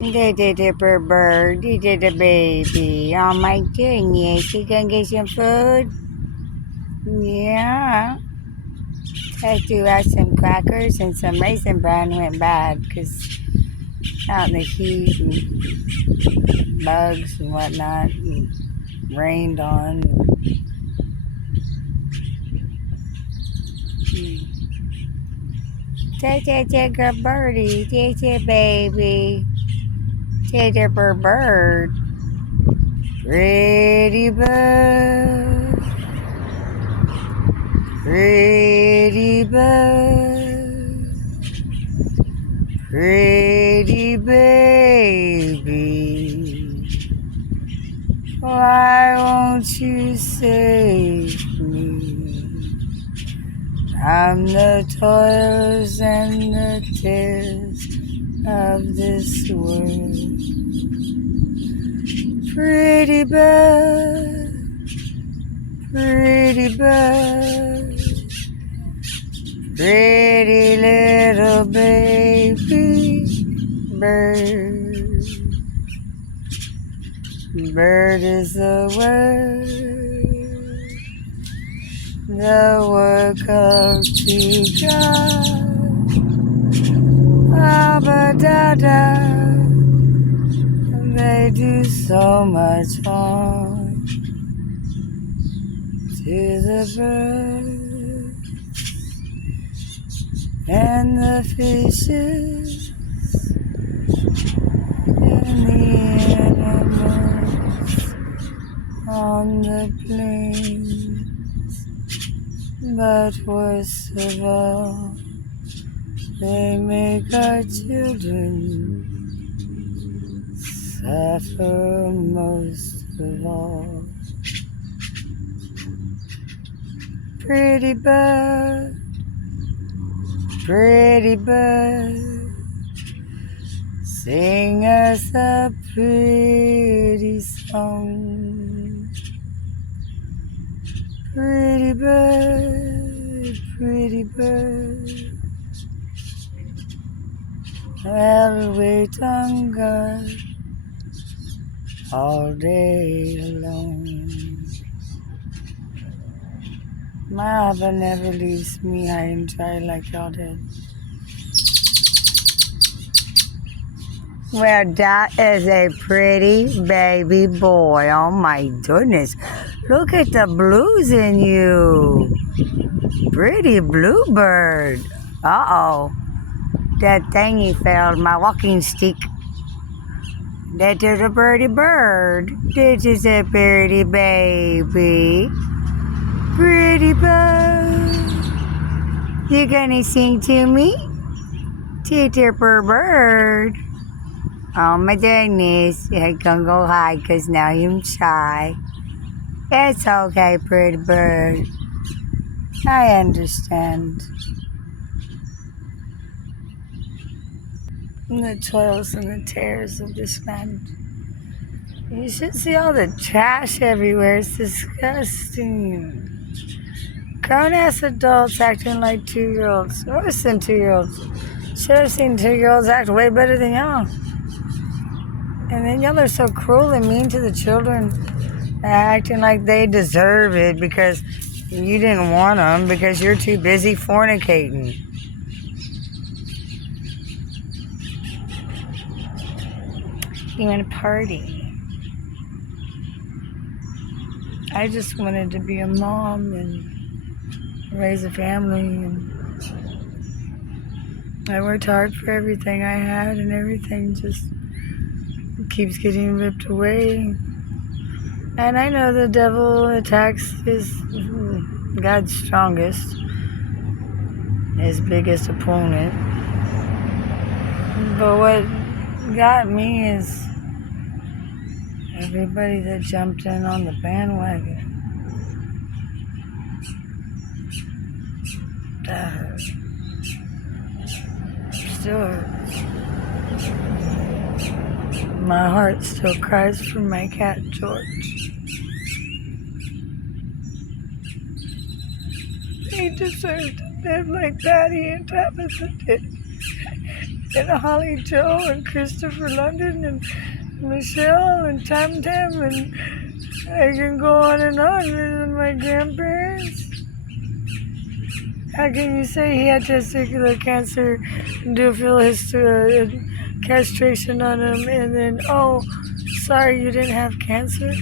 Dipper bird, did a baby. Oh my goodness, you gonna get some food? Yeah. I threw out some crackers and some raisin bran went bad because out in the heat and bugs and whatnot and rained on. Take a birdie, take a baby, take a bird, pretty bird, pretty bird, pretty baby. Why won't you save me from the toils and the tears of this world? Pretty bird, pretty bird, pretty little baby bird. Bird is the word called to God. Abba-da-da, they do so much harm to the birds and the fishes and the animals on the plains. But worst of all, they make our children suffer most of all. Pretty bird, sing us a pretty song. Pretty bird, I'll wait on God all day long. My Abba never leaves me high and dry like y'all did. Well, that is a pretty baby boy. Oh my goodness. Look at the blues in you. Pretty bluebird. Uh-oh. That thingy fell, my walking stick. That is a pretty bird. This is a pretty baby. Pretty bird. You gonna sing to me? Tipper bird. Oh my goodness. I can't go high because now I'm shy. It's okay, pretty bird. I understand. The toils and the tears of this land. You should see all the trash everywhere. It's disgusting. Grown-ass adults acting like 2-year-olds. Worse than 2-year-olds. Should have seen 2-year-olds act way better than y'all. And then y'all are so cruel and mean to the children, acting like they deserve it because you didn't want them because you're too busy fornicating. You want to party. I just wanted to be a mom and raise a family, and I worked hard for everything I had, and everything just keeps getting ripped away. And I know the devil attacks God's strongest, his biggest opponent. But what got me is everybody that jumped in on the bandwagon. That hurt. Still hurts. My heart still cries for my cat, George. He deserved to live like Patty and Tabitha did. and Holly Joe and Christopher London and Michelle and Tam Tam, and I can go on and on with my grandparents. How can you say he had testicular cancer and do a full history castration on him, and then, oh, sorry, you didn't have cancer?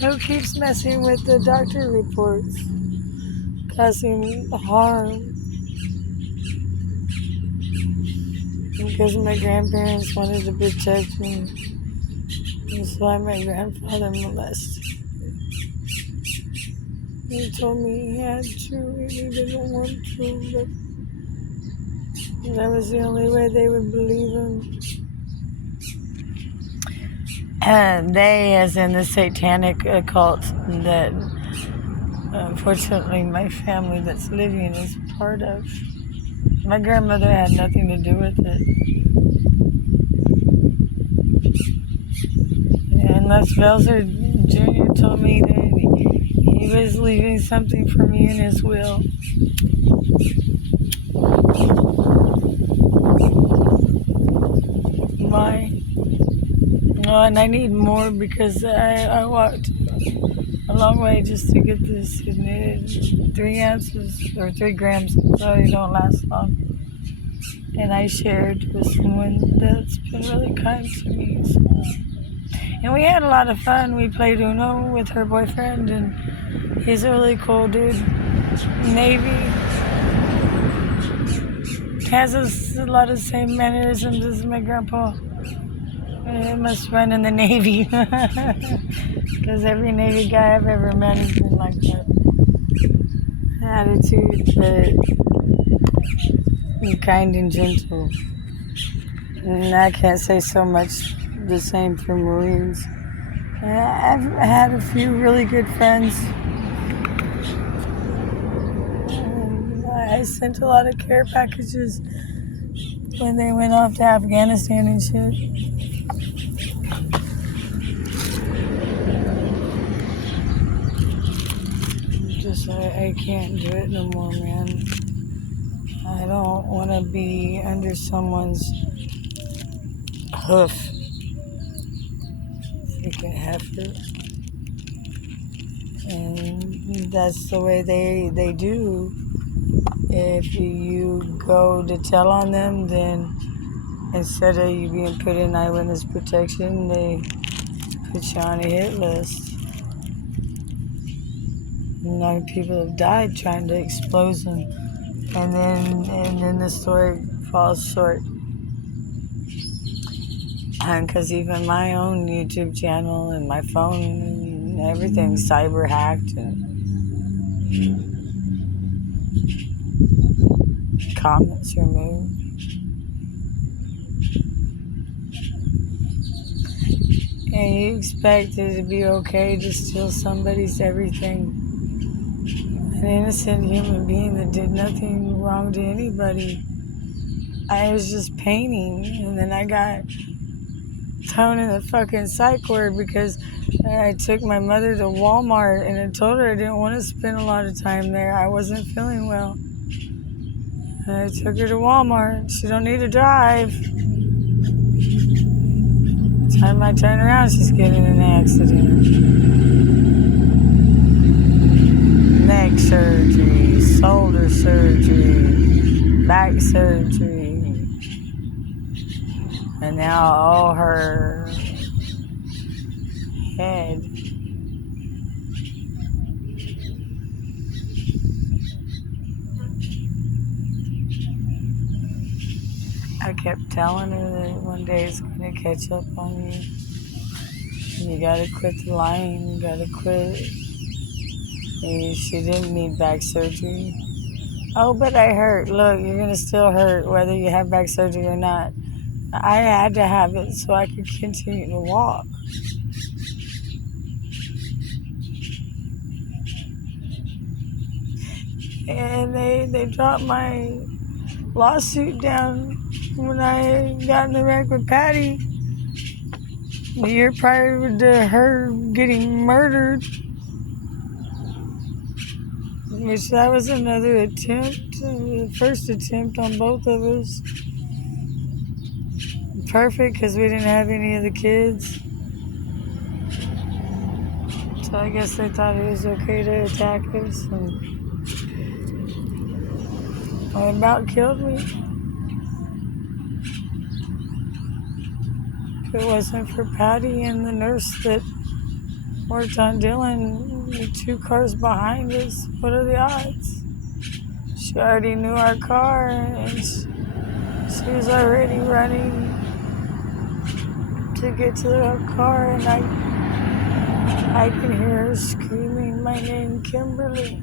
Who keeps messing with the doctor reports, causing harm? Because my grandparents wanted to protect me. That's why my grandfather molested. He told me he had to, and he didn't want to, but that was the only way they would believe him. They, as in the satanic occult that unfortunately my family that's living is part of. My grandmother had nothing to do with it. And Les Velzer Jr. told me that he was leaving something for me in his will. Why? No, and I need more because I walked a long way just to get this admitted. 3 ounces or 3 grams, so you don't last long. And I shared with someone that's been really kind to me. So. And we had a lot of fun. We played Uno with her boyfriend, and he's a really cool dude. Navy. Has a lot of same mannerisms as my grandpa. It must run in the Navy. Because every Navy guy I've ever met has been like that. Attitude, but kind and gentle. And I can't say so much the same for Marines. I've had a few really good friends. I sent a lot of care packages when they went off to Afghanistan and shit. I can't do it no more, man. I don't want to be under someone's hoof. Freaking heifer. And that's the way they do. If you go to tell on them, then instead of you being put in eyewitness protection, they put you on a hit list. A lot of people have died trying to expose them, and then the story falls short. Because even my own YouTube channel and my phone and everything's cyber hacked and comments removed. And you expect it to be okay to steal somebody's everything. An innocent human being that did nothing wrong to anybody. I was just painting, and then I got thrown in the fucking psych ward because I took my mother to Walmart and I told her I didn't want to spend a lot of time there. I wasn't feeling well. And I took her to Walmart. She don't need to drive. Time I turn around, she's getting in an accident. Neck surgery, shoulder surgery, back surgery, and now all her head. I kept telling her that one day it's going to catch up on you. You gotta quit the lying, you gotta quit. And she didn't need back surgery. Oh, but I hurt. Look, you're gonna still hurt whether you have back surgery or not. I had to have it so I could continue to walk. And they dropped my lawsuit down when I got in the wreck with Patty. The year prior to her getting murdered. Which that was another attempt, the first attempt on both of us. Perfect, because we didn't have any of the kids. So I guess they thought it was okay to attack us. And it about killed me. If it wasn't for Patty and the nurse that worked on Dylan, the 2 cars behind us, what are the odds? She already knew our car, and she was already running to get to the car, and I can hear her screaming my name, Kimberly.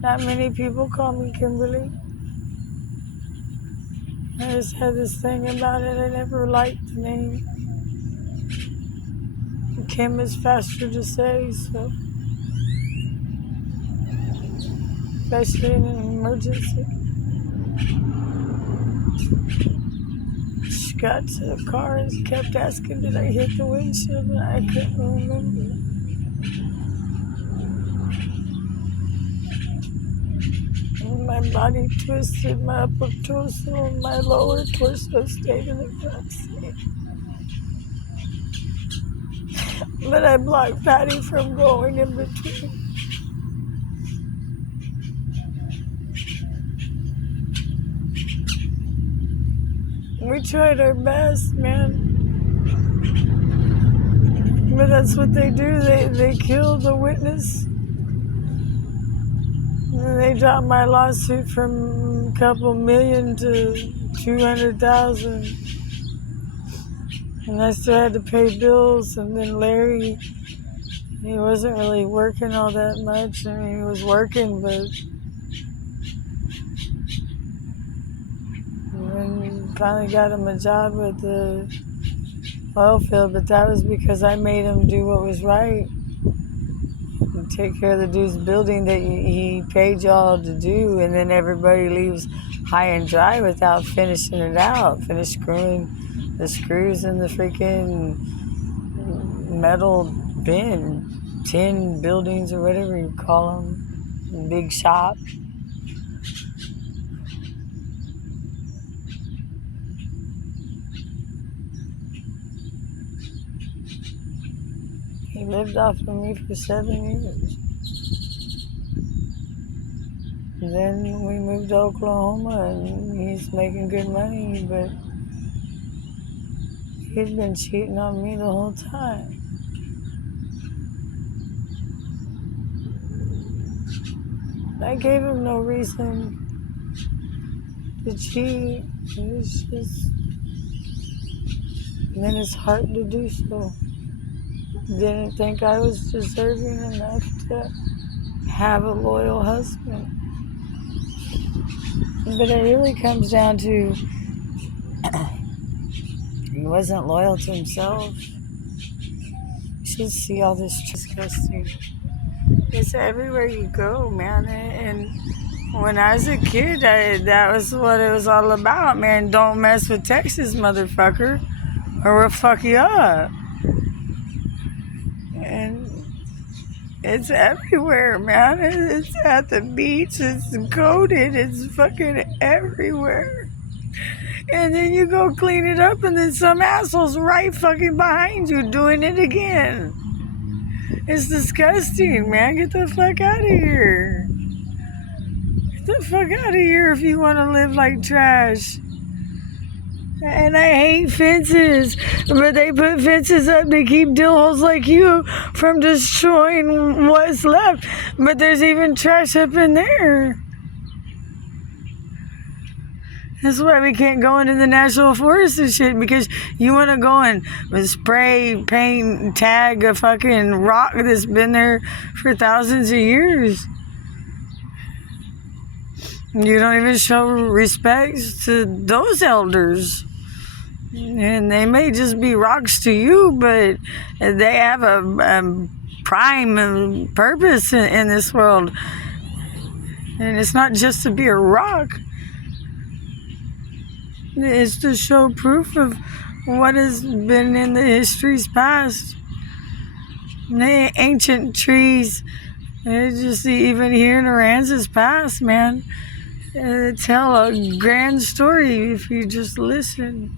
Not many people call me Kimberly. I just had this thing about it. I never liked the name. Kim is faster to say, so especially in an emergency. She got to the car and kept asking, did I hit the windshield? And I couldn't remember. And my body twisted, my upper torso and my lower torso stayed in the front seat. But I blocked Patty from going in between. We tried our best, man. But that's what they do. They kill the witness. And they dropped my lawsuit from a couple million to 200,000. And I still had to pay bills. And then Larry, he wasn't really working all that much. I mean, he was working, but and finally got him a job with the oil field, but that was because I made him do what was right. And take care of the dude's building that he paid y'all to do, and then everybody leaves high and dry without finishing it out. Finish screwing the screws in the freaking metal bin, tin buildings or whatever you call them, big shop. He lived off of me for 7 years. And then we moved to Oklahoma, and he's making good money, but he'd been cheating on me the whole time. I gave him no reason to cheat. It was just in his heart to do so. Didn't think I was deserving enough to have a loyal husband. But it really comes down to he wasn't loyal to himself. You should see all this disgusting. It's everywhere you go, man. And when I was a kid, that was what it was all about, man. Don't mess with Texas, motherfucker, or we'll fuck you up. And it's everywhere, man. It's at the beach. It's coded. It's fucking everywhere. And then you go clean it up, and then some asshole's right fucking behind you doing it again. It's disgusting, man. Get the fuck out of here. Get the fuck out of here if you want to live like trash. And I hate fences, but they put fences up to keep dillholes like you from destroying what's left. But there's even trash up in there. That's why we can't go into the national forest and shit, because you want to go and spray, paint, tag a fucking rock that's been there for thousands of years. You don't even show respect to those elders. And they may just be rocks to you, but they have a prime purpose in this world. And it's not just to be a rock. It's to show proof of what has been in the history's past. The ancient trees It's just even hearing Aranza's past, man. Tell a grand story if you just listen.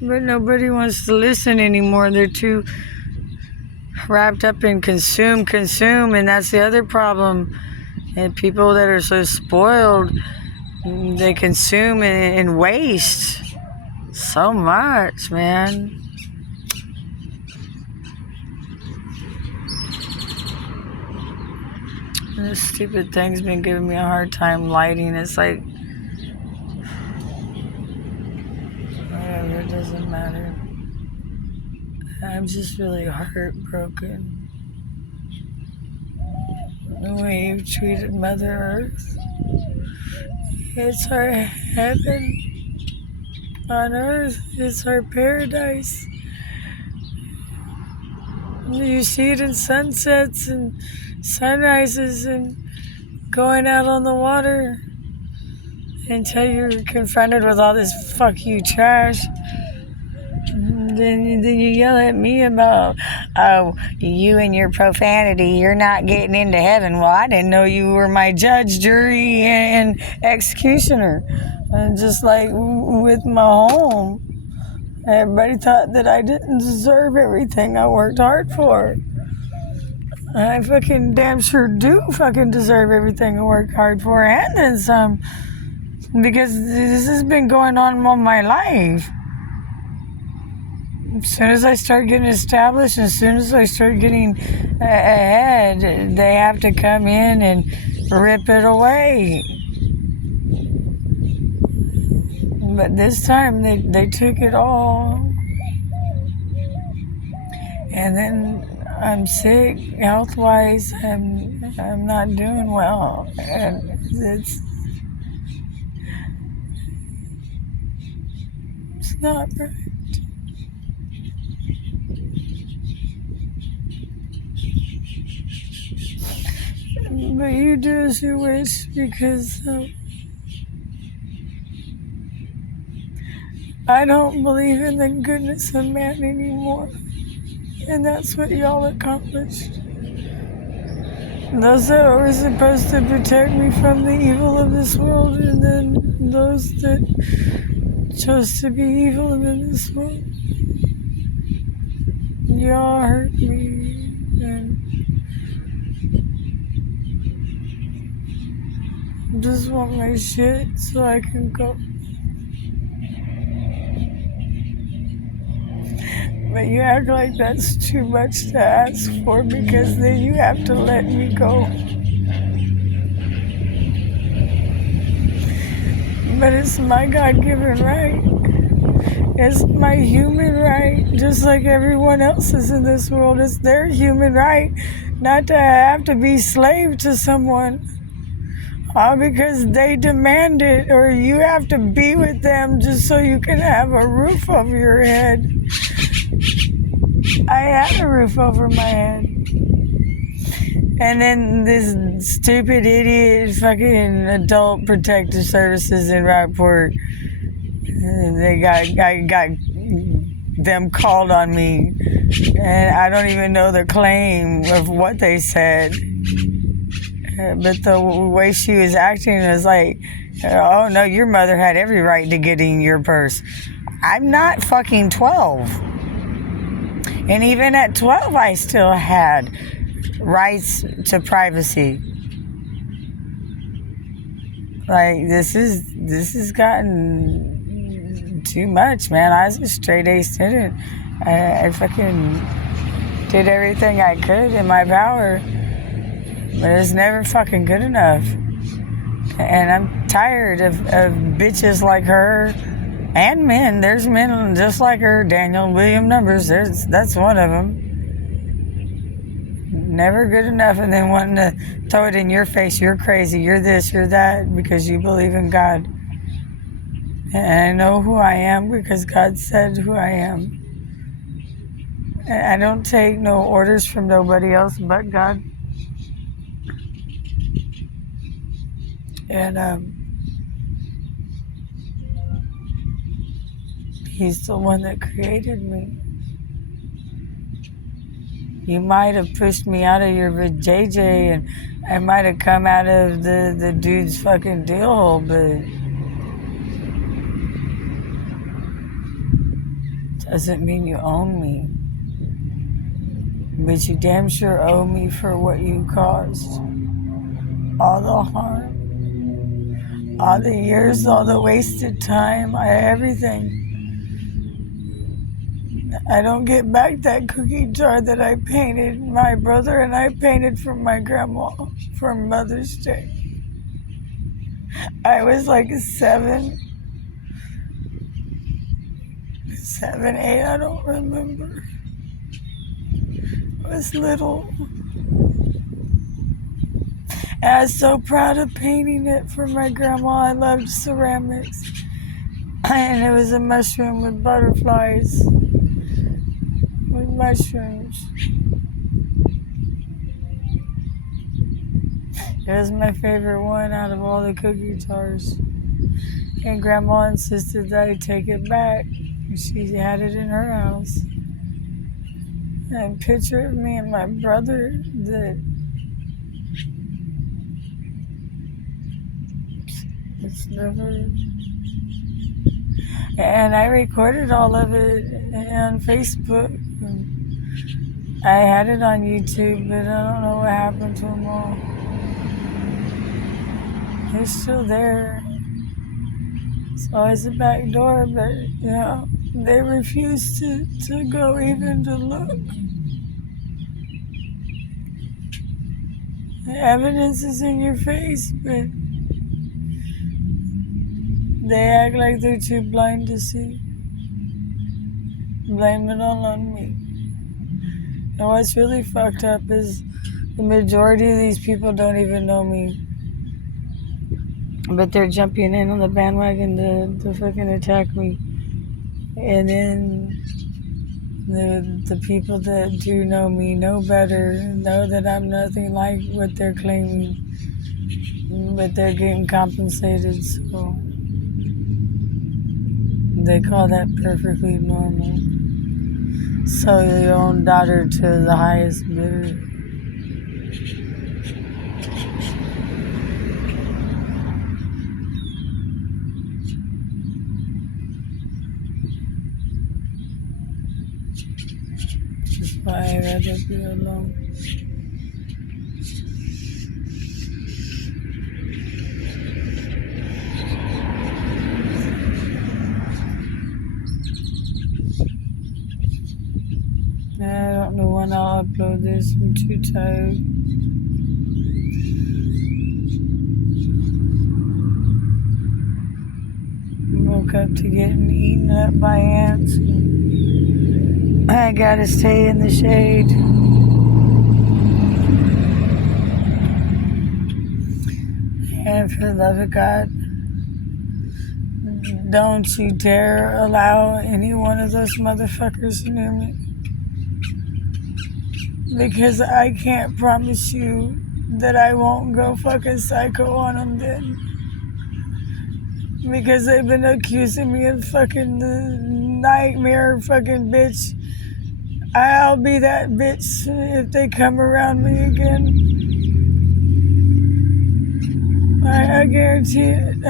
But nobody wants to listen anymore. They're too wrapped up in consume, and that's the other problem. And people that are so spoiled, they consume and waste so much, man. This stupid thing's been giving me a hard time lighting. It's like, whatever, it doesn't matter. I'm just really heartbroken. The way you've treated Mother Earth. It's our heaven on earth. It's our paradise. You see it in sunsets and sunrises and going out on the water until you're confronted with all this fuck you trash. Then you yell at me about, oh, you and your profanity, you're not getting into heaven. Well, I didn't know you were my judge, jury, and executioner. And just like with my home, everybody thought that I didn't deserve everything I worked hard for. I fucking damn sure do fucking deserve everything I worked hard for, and then some. Because this has been going on all my life. As soon as I start getting established, as soon as I start getting ahead, they have to come in and rip it away. But this time they took it all. And then I'm sick health-wise. I'm not doing well. And it's not right. But you do as you wish, because I don't believe in the goodness of man anymore. And that's what y'all accomplished. Those that were supposed to protect me from the evil of this world, and then those that chose to be evil in this world. Y'all hurt me, and I just want my shit so I can go. But you act like that's too much to ask for, because then you have to let me go. But it's my God-given right. It's my human right, just like everyone else's in this world. It's their human right not to have to be slave to someone. All because they demand it, or you have to be with them just so you can have a roof over your head. I had a roof over my head. And then this stupid idiot fucking Adult Protective Services in Rockport, they got them called on me. And I don't even know the claim of what they said. But the way she was acting was like, oh no, your mother had every right to get in your purse. I'm not fucking 12. And even at 12, I still had rights to privacy. Like, this has gotten too much, man. I was a straight A student. I fucking did everything I could in my power. But it's never fucking good enough. And I'm tired of bitches like her. And men. There's men just like her. Daniel William Numbers. That's one of them. Never good enough, and then wanting to throw it in your face. You're crazy. You're this. You're that. Because you believe in God. And I know who I am because God said who I am. And I don't take no orders from nobody else but God. And He's the one that created me. You might have pushed me out of your JJ and I might have come out of the dude's fucking deal hole, but doesn't mean you own me. But you damn sure owe me for what you caused. All the harm, all the years, all the wasted time, everything. I don't get back that cookie jar that I painted, my brother and I painted for my grandma for Mother's Day. I was like 7, 8, I don't remember. I was little. And I was so proud of painting it for my grandma. I loved ceramics. And it was a mushroom with butterflies. With mushrooms. It was my favorite one out of all the cookie jars. And Grandma insisted that I take it back. She had it in her house. And a picture of me and my brother that it's never... And I recorded all of it on Facebook. I had it on YouTube, but I don't know what happened to them all. They're still there. It's always a back door, but, you know, they refuse to go even to look. The evidence is in your face, but they act like they're too blind to see. Blame it all on me. And what's really fucked up is the majority of these people don't even know me. But they're jumping in on the bandwagon to fucking attack me. And then the people that do know me know better, know that I'm nothing like what they're claiming. But they're getting compensated, so they call that perfectly normal. Sell your own daughter to the highest bidder. That's why I'd rather be alone. I don't know when I'll upload this. I'm too tired. I woke up to getting eaten up by ants. I gotta stay in the shade. And for the love of God, don't you dare allow any one of those motherfuckers near me. Because I can't promise you that I won't go fucking psycho on them then. Because they've been accusing me of fucking the nightmare fucking bitch. I'll be that bitch if they come around me again. I guarantee it.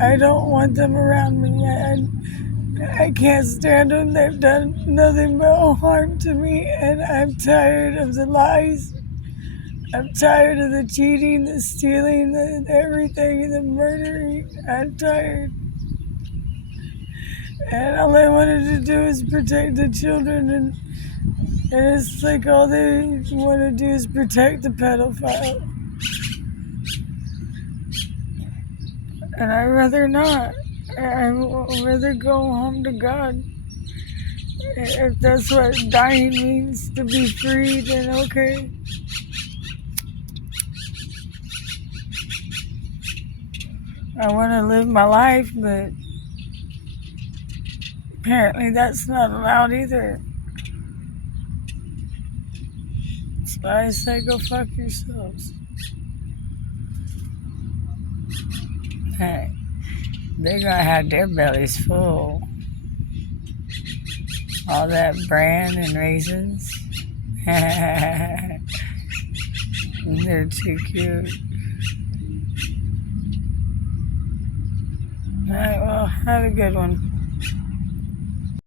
I don't want them around me. I can't stand them. They've done nothing but harm to me, and I'm tired of the lies. I'm tired of the cheating, the stealing, the everything, the murdering. I'm tired. And all I wanted to do is protect the children, and it's like all they want to do is protect the pedophile. And I'd rather not. I'd rather go home to God. If that's what dying means, to be free, then okay. I want to live my life, but apparently that's not allowed either. That's why I say go fuck yourselves. Hey, they're gonna have their bellies full. All that bran and raisins They're too cute. All right, well, have a good one.